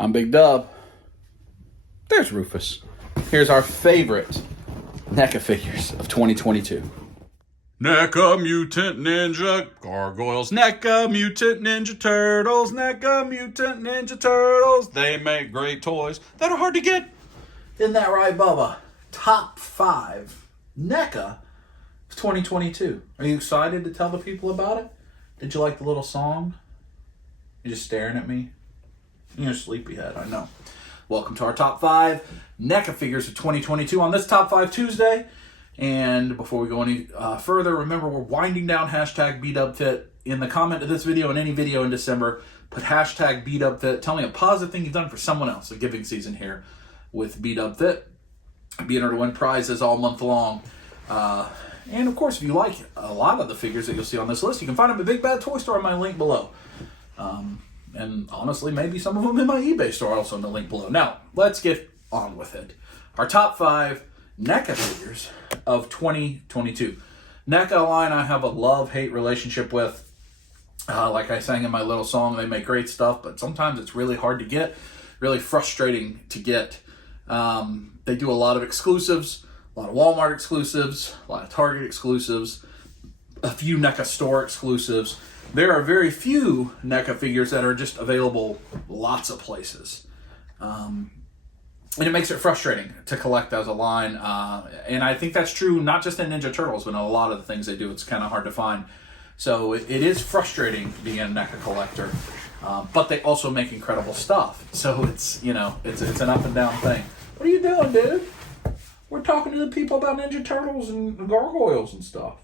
I'm Big Dub. There's Rufus. Here's our favorite NECA figures of 2022. NECA Mutant Ninja Gargoyles, NECA Mutant Ninja Turtles, NECA Mutant Ninja Turtles. They make great toys that are hard to get. Isn't that right, Bubba? Top 5 NECA of 2022. Are you excited to tell the people about it? Did you like the little song? You're just staring at me? You're a sleepyhead, I know. Welcome to our top 5 NECA figures of 2022 on this Top 5 Tuesday. And before we go any further, remember we're winding down hashtag bigdubfit. In the comment of this video and any video in December, put hashtag bigdubfit. Tell me a positive thing you've done for someone else. A giving season here with bigdubfit. Be entered to win prizes all month long. And of course, if you like a lot of the figures that you'll see on this list, you can find them at Big Bad Toy Store on my link below. And honestly, maybe some of them in my eBay store also in the link below. Now, let's get on with it. Our top 5 NECA figures of 2022. NECA line I have a love-hate relationship with. Like I sang in my little song, they make great stuff, but sometimes it's really hard to get, really frustrating to get. They do a lot of exclusives, a lot of Walmart exclusives, a lot of Target exclusives, a few NECA store exclusives. There are very few NECA figures that are just available lots of places. And it makes it frustrating to collect as a line. And I think that's true not just in Ninja Turtles, but in a lot of the things they do. It's kind of hard to find. So it is frustrating being a NECA collector. But they also make incredible stuff. So it's, you know, it's an up and down thing. What are you doing, dude? We're talking to the people about Ninja Turtles and gargoyles and stuff.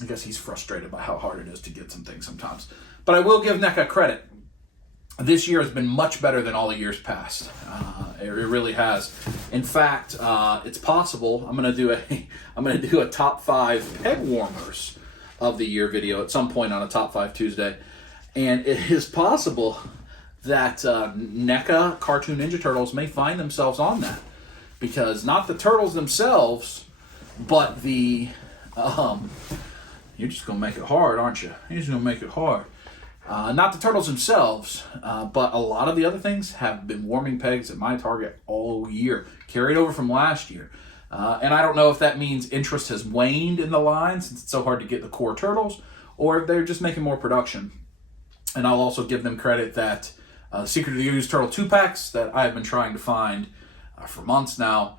I guess he's frustrated by how hard it is to get some things sometimes. But I will give NECA credit. This year has been much better than all the years past. It really has. In fact, it's possible I'm going to do a top 5 peg warmers of the year video at some point on a top 5 Tuesday, and it is possible that NECA Cartoon Ninja Turtles may find themselves on that, because not the turtles themselves, but the you're just going to make it hard, aren't you? You're just going to make it hard. Not the turtles themselves, but a lot of the other things have been warming pegs at my Target all year, carried over from last year. And I don't know if that means interest has waned in the line since it's so hard to get the core turtles, or if they're just making more production. And I'll also give them credit that Secret of the Ooze Turtle 2-packs that I have been trying to find for months now,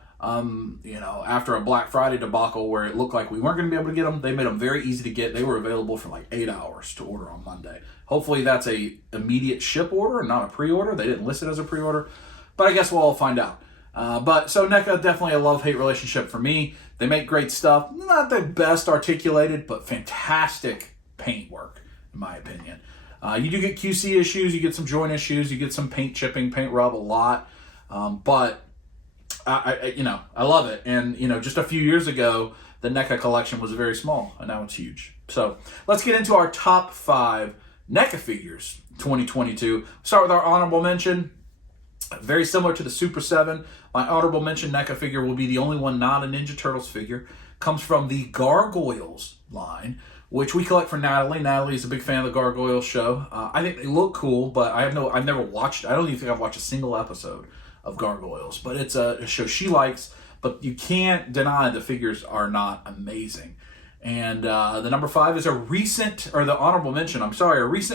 you know, after a Black Friday debacle where it looked like we weren't going to be able to get them, they made them very easy to get. They were available for like 8 hours to order on Monday. Hopefully that's a immediate ship order and not a pre-order. They didn't list it as a pre-order, but I guess we'll all find out. But so NECA, definitely a love-hate relationship for me. They make great stuff. Not the best articulated, but fantastic paint work, in my opinion. You do get QC issues, you get some joint issues, you get some paint chipping, paint rub a lot, but I love it. And, you know, just a few years ago, the NECA collection was very small, and now it's huge. So let's get into our top 5 NECA figures 2022. Start with our honorable mention. Very similar to the Super 7. My honorable mention NECA figure will be the only one not a Ninja Turtles figure. Comes from the Gargoyles line, which we collect for Natalie. Natalie's a big fan of the Gargoyles show. I think they look cool, but I've never watched, I don't even think I've watched a single episode of Gargoyles, but it's a show she likes, but you can't deny the figures are not amazing. And the number 5 is a recent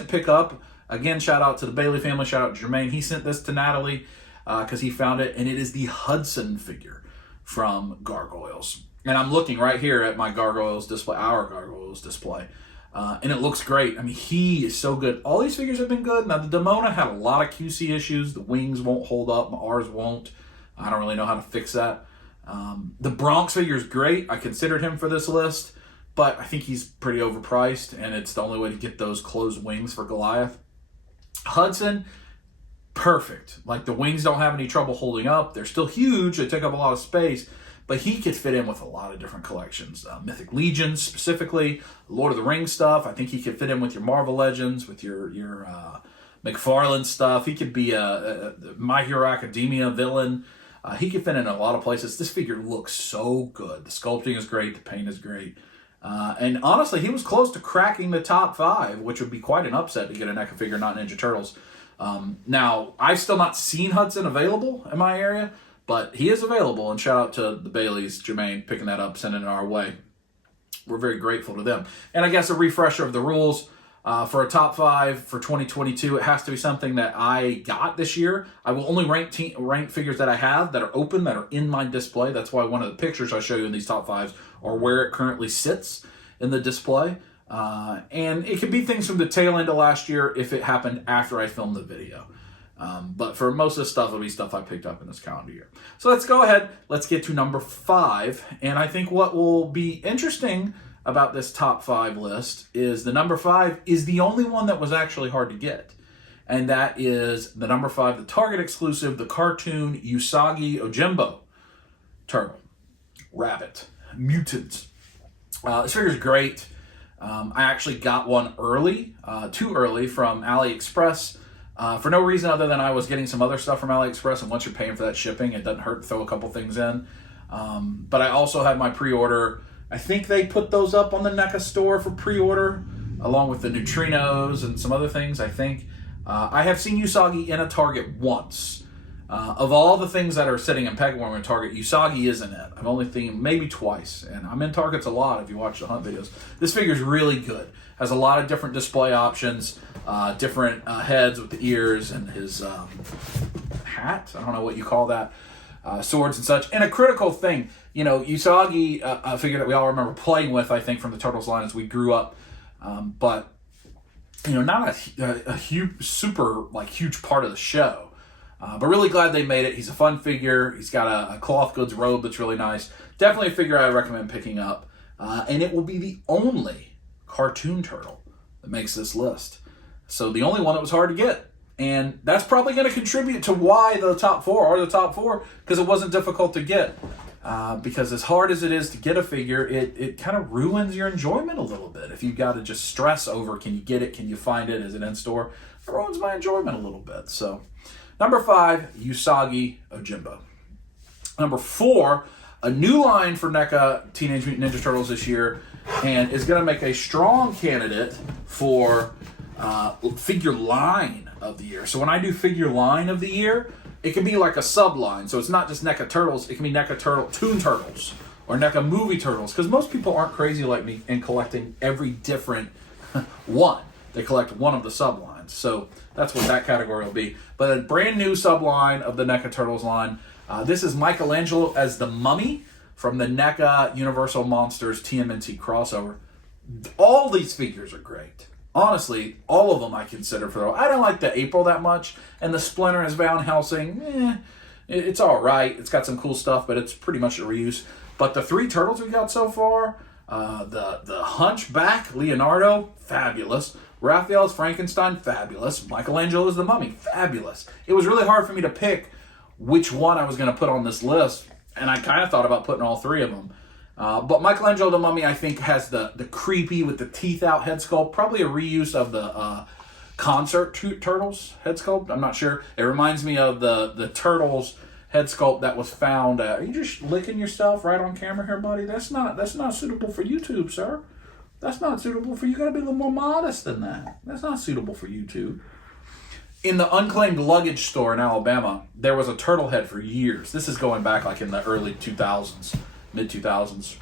pickup. Again, shout out to the Bailey family, shout out to Jermaine. He sent this to Natalie because he found it, and it is the Hudson figure from Gargoyles. And I'm looking right here at my Gargoyles display, our Gargoyles display, and it looks great. I mean, he is so good. All these figures have been good. Now, the Demona had a lot of QC issues. The wings won't hold up. Ours won't. I don't really know how to fix that. The Bronx figure is great. I considered him for this list, but I think he's pretty overpriced, and it's the only way to get those closed wings for Goliath. Hudson, perfect. Like, the wings don't have any trouble holding up. They're still huge. They take up a lot of space. But he could fit in with a lot of different collections. Mythic Legions, specifically. Lord of the Rings stuff. I think he could fit in with your Marvel Legends, with your McFarlane stuff. He could be a My Hero Academia villain. He could fit in a lot of places. This figure looks so good. The sculpting is great. The paint is great. And honestly, he was close to cracking the top 5, which would be quite an upset to get a NECA figure, not Ninja Turtles. Now, I've still not seen Hudson available in my area, but he is available, and shout out to the Baileys, Jermaine, picking that up, sending it our way. We're very grateful to them. And I guess a refresher of the rules for a top 5 for 2022, it has to be something that I got this year. I will only rank figures that I have that are open, that are in my display. That's why one of the pictures I show you in these top 5s are where it currently sits in the display. And it could be things from the tail end of last year if it happened after I filmed the video. But for most of the stuff, it'll be stuff I picked up in this calendar year. So let's go ahead. Let's get to number 5. And I think what will be interesting about this top 5 list is the number 5 is the only one that was actually hard to get. And that is the number 5, the Target exclusive, the cartoon Usagi Yojimbo turtle, rabbit, mutant. This figure is great. I actually got one early, too early, from AliExpress for no reason other than I was getting some other stuff from AliExpress, and once you're paying for that shipping, it doesn't hurt to throw a couple things in. But I also had my pre-order. I think they put those up on the NECA store for pre-order, along with the neutrinos and some other things, I think. I have seen Usagi in a Target once. Of all the things that are sitting in Pegworm in Target, Usagi isn't it. I've only seen him maybe twice, and I'm in Targets a lot if you watch the hunt videos. This figure is really good. Has a lot of different display options, different heads with the ears and his hat. I don't know what you call that. Swords and such. And a critical thing, you know, Usagi, a figure that we all remember playing with, I think, from the Turtles line as we grew up. But, you know, not a huge, super, like, huge part of the show. But really glad they made it. He's a fun figure. He's got a cloth goods robe that's really nice. Definitely a figure I recommend picking up. And it will be the only cartoon turtle that makes this list. So the only one that was hard to get. And that's probably going to contribute to why the top 4 are the top 4, because it wasn't difficult to get. Because as hard as it is to get a figure, it kind of ruins your enjoyment a little bit. If you've got to just stress over, can you get it, can you find it, is it in store? It ruins my enjoyment a little bit. So, number 5, Usagi Yojimbo. Number 4, a new line for NECA Teenage Mutant Ninja Turtles this year, and is going to make a strong candidate for figure line of the year. So when I do figure line of the year, it can be like a sub-line. So it's not just NECA Turtles, it can be NECA Toon Turtles or NECA Movie Turtles, because most people aren't crazy like me in collecting every different one. They collect one of the sub-lines. So that's what that category will be. But a brand new sub-line of the NECA Turtles line. This is Michelangelo as the Mummy from the NECA Universal Monsters TMNT crossover. All these figures are great. Honestly, all of them I consider for. I don't like the April that much, and the Splinter as Van Helsing, it's all right. It's got some cool stuff, but it's pretty much a reuse. But the 3 turtles we got so far, the Hunchback Leonardo, fabulous. Raphael's Frankenstein, fabulous. Michelangelo's the Mummy, fabulous. It was really hard for me to pick which one I was going to put on this list, and I kind of thought about putting all 3 of them. But Michelangelo the Mummy, I think, has the creepy with the teeth out head sculpt. Probably a reuse of the Concert Turtles head sculpt. I'm not sure. It reminds me of the Turtles head sculpt that was found. Are you just licking yourself right on camera here, buddy? That's not suitable for YouTube, sir. That's not suitable for you. You gotta be a little more modest than that. That's not suitable for YouTube. In the unclaimed luggage store in Alabama, there was a turtle head for years. This is going back like in the early 2000s. Mid-2000s.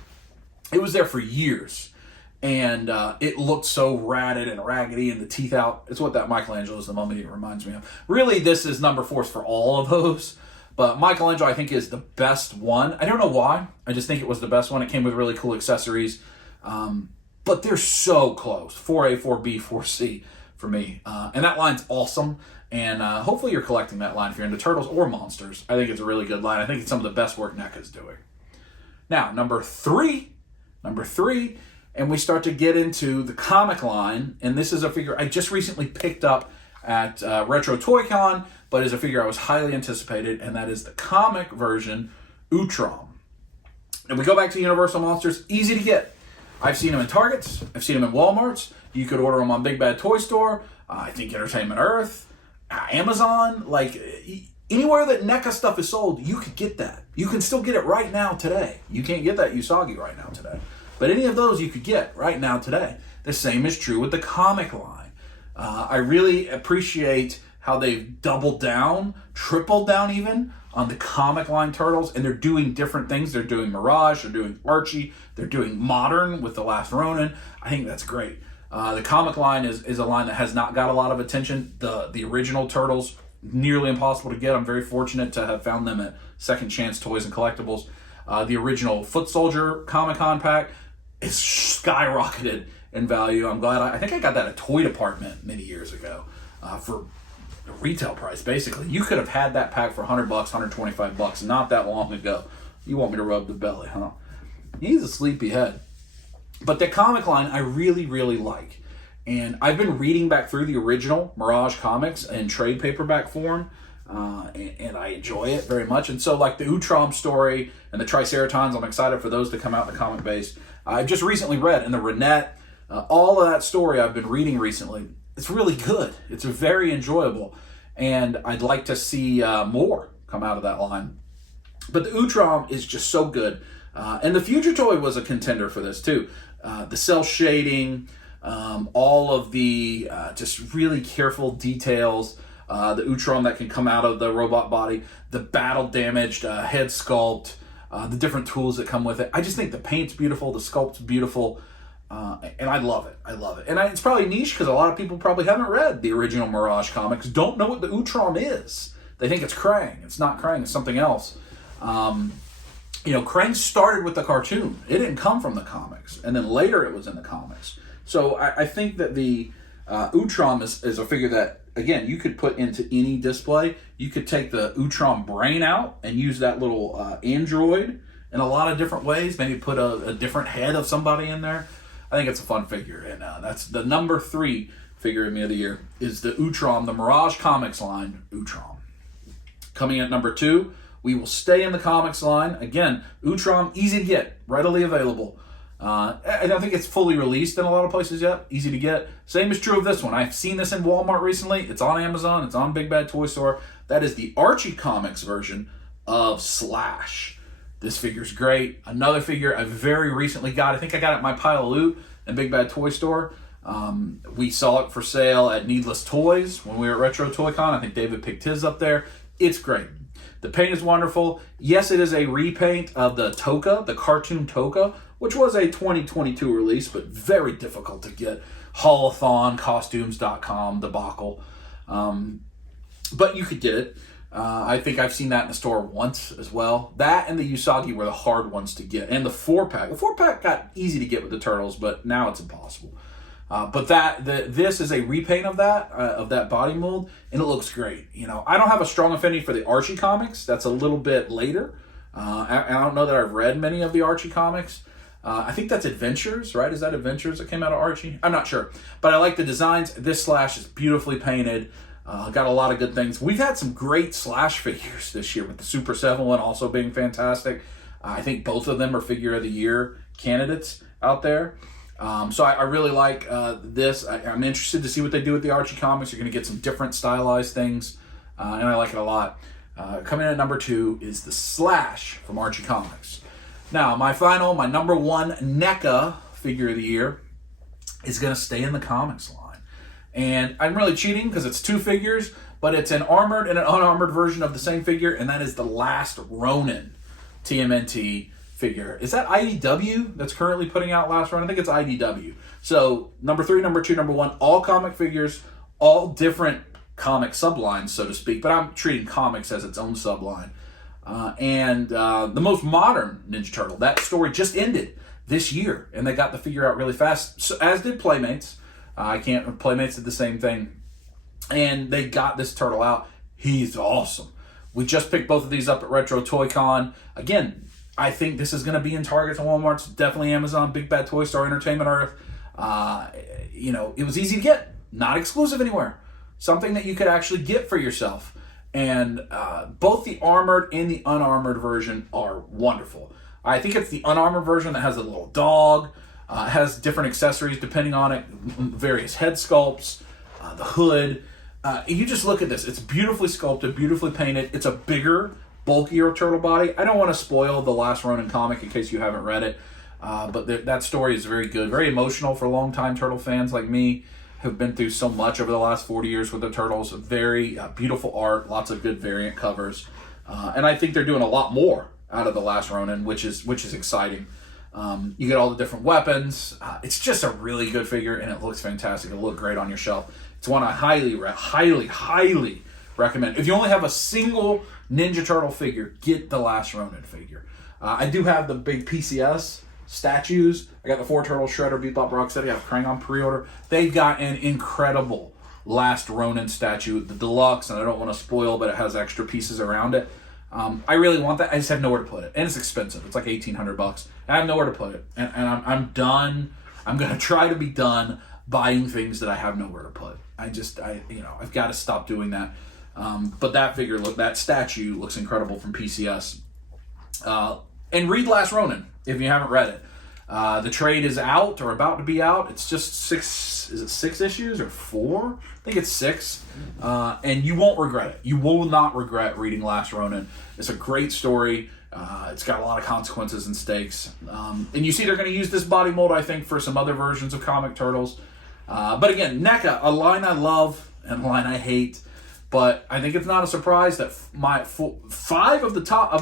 It was there for years, and it looked so ratted and raggedy and the teeth out. It's what that Michelangelo's the Mummy reminds me of. Really, this is number 4 for all of those, but Michelangelo I think is the best one. I don't know why. I just think it was the best one. It came with really cool accessories, but they're so close. 4A, 4B, 4C for me, and that line's awesome. And hopefully you're collecting that line if you're into Turtles or Monsters. I think it's a really good line. I think it's some of the best work NECA's doing. Now, number three, and we start to get into the comic line, and this is a figure I just recently picked up at Retro Toy Con, but is a figure I was highly anticipated, and that is the comic version, Utrom. And we go back to Universal Monsters, easy to get. I've seen them in Targets, I've seen them in Walmarts, you could order them on Big Bad Toy Store, I think Entertainment Earth, Amazon, like anywhere that NECA stuff is sold, you could get that. You can still get it right now today. You can't get that Usagi right now today. But any of those you could get right now today. The same is true with the comic line. I really appreciate how they've doubled down, tripled down even, on the comic line Turtles, and they're doing different things. They're doing Mirage, they're doing Archie, they're doing Modern with the last Ronin. I think that's great. The comic line is a line that has not got a lot of attention. The original Turtles, nearly impossible to get. I'm very fortunate to have found them at Second Chance Toys and Collectibles. The original Foot Soldier Comic-Con pack is skyrocketed in value. I'm glad. I think I got that at Toy Department many years ago for the retail price, basically. You could have had that pack for $100, $125 not that long ago. You want me to rub the belly, huh? He's a sleepy head. But the comic line I really, really like. And I've been reading back through the original Mirage comics in trade paperback form, and I enjoy it very much. And so, like the Utrom story and the Triceratons, I'm excited for those to come out in the comic base. I've just recently read, and the Renette, all of that story I've been reading recently. It's really good. It's very enjoyable, and I'd like to see more come out of that line. But the Utrom is just so good, and the Future Toy was a contender for this too. The cell shading, all of the just really careful details, the Utrom that can come out of the robot body, the battle damaged head sculpt, the different tools that come with it. I just think the paint's beautiful, the sculpt's beautiful, and I love it. I love it. And it's probably niche because a lot of people probably haven't read the original Mirage comics, don't know what the Utrom is. They think it's Krang. It's not Krang, it's something else. Krang started with the cartoon. It didn't come from the comics. And then later it was in the comics. So I think that the Utrom is a figure that, again, you could put into any display. You could take the Utrom brain out and use that little android in a lot of different ways. Maybe put a different head of somebody in there. I think it's a fun figure. And that's the number 3 figure of me of the year is the Utrom, the Mirage Comics line, Utrom. Coming at number 2, we will stay in the comics line. Again, Utrom, easy to get, readily available. I don't think it's fully released in a lot of places yet. Easy to get. Same is true of this one. I've seen this in Walmart recently. It's on Amazon. It's on Big Bad Toy Store. That is the Archie Comics version of Slash. This figure's great. Another figure I very recently got. I think I got it in my pile of loot in Big Bad Toy Store. We saw it for sale at Needless Toys when we were at Retro Toy Con. I think David picked his up there. It's great. The paint is wonderful. Yes, it is a repaint of the Toka, the cartoon Toka, which was a 2022 release, but very difficult to get. Haulathon, costumes.com, debacle. But you could get it. I think I've seen that in the store once as well. That and the Usagi were the hard ones to get. And the 4-pack. The 4-pack got easy to get with the Turtles, but now it's impossible. But this is a repaint of that body mold, and it looks great. I don't have a strong affinity for the Archie comics. That's a little bit later. I don't know that I've read many of the Archie comics. I think that's Adventures, right? Is that Adventures that came out of Archie? I'm not sure. But I like the designs. This Slash is beautifully painted. Got a lot of good things. We've had some great Slash figures this year, with the Super 7 one also being fantastic. I think both of them are Figure of the Year candidates out there. So I really like this. I'm interested to see what they do with the Archie comics. You're going to get some different stylized things, and I like it a lot. Coming in at number 2 is the Slash from Archie Comics. Now, my number 1 NECA Figure of the Year is going to stay in the comics line. And I'm really cheating because it's 2 figures, but it's an armored and an unarmored version of the same figure, and that is the last Ronin TMNT figure. Is that IDW that's currently putting out Last Ronin? I think it's IDW. So number 3, number 2, number 1, all comic figures, all different comic sublines, so to speak, but I'm treating comics as its own subline. And the most modern Ninja Turtle, that story just ended this year, and they got the figure out really fast, so, as did Playmates. Playmates did the same thing, and they got this turtle out. He's awesome. We just picked both of these up at Retro Toy Con. Again, I think this is going to be in Targets and Walmarts, definitely Amazon, Big Bad Toy Store, Entertainment Earth. It was easy to get, not exclusive anywhere. Something that you could actually get for yourself. And both the armored and the unarmored version are wonderful. I think it's the unarmored version that has a little dog, has different accessories depending on it, various head sculpts, the hood. You just look at this. It's beautifully sculpted, beautifully painted. It's a bigger, bulkier turtle body. I don't want to spoil the Last Ronin comic in case you haven't read it, but that story is very good, very emotional for longtime turtle fans like me. have been through so much over the last 40 years with the Turtles. Very beautiful art, lots of good variant covers. And I think they're doing a lot more out of the last Ronin, which is exciting. You get all the different weapons. It's just a really good figure, and it looks fantastic. It'll look great on your shelf. It's one I highly recommend. If you only have a single Ninja Turtle figure, get the last Ronin figure. I do have the big PCS statues. I got the 4 Turtle Shredder, Bebop, Rocksteady. I have Krang on pre-order. They've got an incredible last Ronin statue, the deluxe, and I don't want to spoil, but it has extra pieces around it. I really want that. I just have nowhere to put it, and it's expensive. It's like $1,800. I have nowhere to put it, and I'm done. I'm gonna try to be done buying things that I have nowhere to put. I've got to stop doing that. But that statue looks incredible from PCS. And read Last Ronin if you haven't read it. The trade is out or about to be out. It's just 6 issues or 4? I think it's 6. And you won't regret it. You will not regret reading Last Ronin. It's a great story. It's got a lot of consequences and stakes. And you see they're going to use this body mold, I think, for some other versions of Comic Turtles. But again, NECA, a line I love and a line I hate. But I think it's not a surprise that my 5 of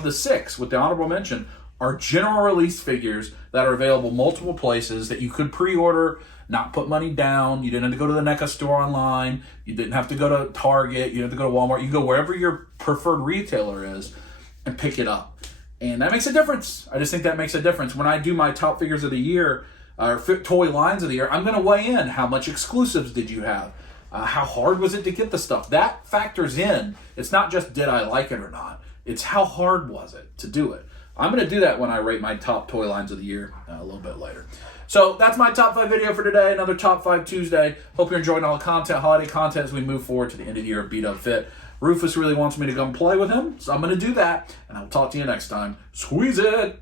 the 6, with the honorable mention, are general release figures that are available multiple places that you could pre-order, not put money down. You didn't have to go to the NECA store online. You didn't have to go to Target. You didn't have to go to Walmart. You go wherever your preferred retailer is and pick it up. And that makes a difference. I just think that makes a difference. When I do my top figures of the year, or toy lines of the year, I'm going to weigh in. How much exclusives did you have? How hard was it to get the stuff? That factors in. It's not just did I like it or not. It's how hard was it to do it. I'm going to do that when I rate my top toy lines of the year a little bit later. So that's my top 5 video for today. Another top 5 Tuesday. Hope you're enjoying all the content, holiday content, as we move forward to the end of the year of Beat Up Fit. Rufus really wants me to come play with him, so I'm going to do that. And I'll talk to you next time. Squeeze it!